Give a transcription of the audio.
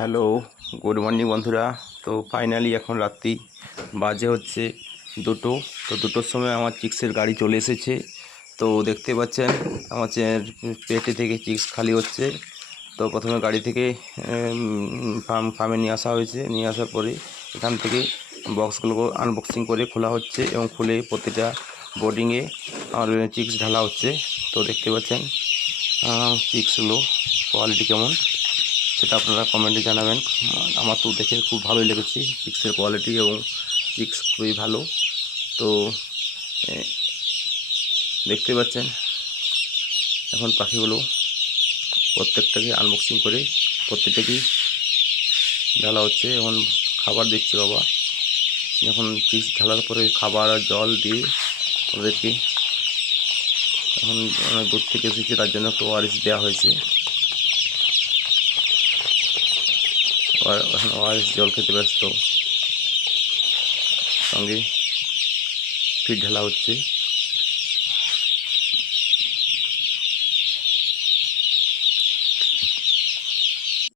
Hello, good morning বন্ধুরা। তো finally এখন রাত্রি বাজে হচ্ছে 2টো। তো 2টোর সময় আমার চিক্সের গাড়ি চলে এসেছে। তো দেখতে পাচ্ছেন আমার পেটে থেকে চিক্স খালি হচ্ছে। তো প্রথমে গাড়ি থেকে ফার্মে নিয়ে আসা হয়েছে। নিয়ে আসার পরে এখান থেকে বক্সগুলো আনবক্সিং করে খোলা হচ্ছে এবং খুলে প্রতিটা বোর্ডিংয়ে আমার চিক্স ঢালা হচ্ছে। তো দেখতে পাচ্ছেন চিক্সগুলো কোয়ালিটি কেমন সেটা আপনারা কমেন্টে জানাবেন। আমার তো দেখে খুব ভালোই লেগেছে চিক্সের কোয়ালিটি, এবং চিক্স খুবই ভালো। তো দেখতে পাচ্ছেন এখন পাখিগুলো প্রত্যেকটাকে আনবক্সিং করে প্রত্যেকটাকেই ঢালা হচ্ছে। এখন খাবার দিচ্ছে বাবা। যখন চিক্স ঢালার পরে খাবার আর জল দিয়ে ওদেরকে, এখন অনেক দূর থেকে এসেছে তার জন্য একটু ওআরএস দেওয়া হয়েছে। এখন ওআরএস জল খেতে ব্যস্ত, সঙ্গে ফিড ঢালা হচ্ছে।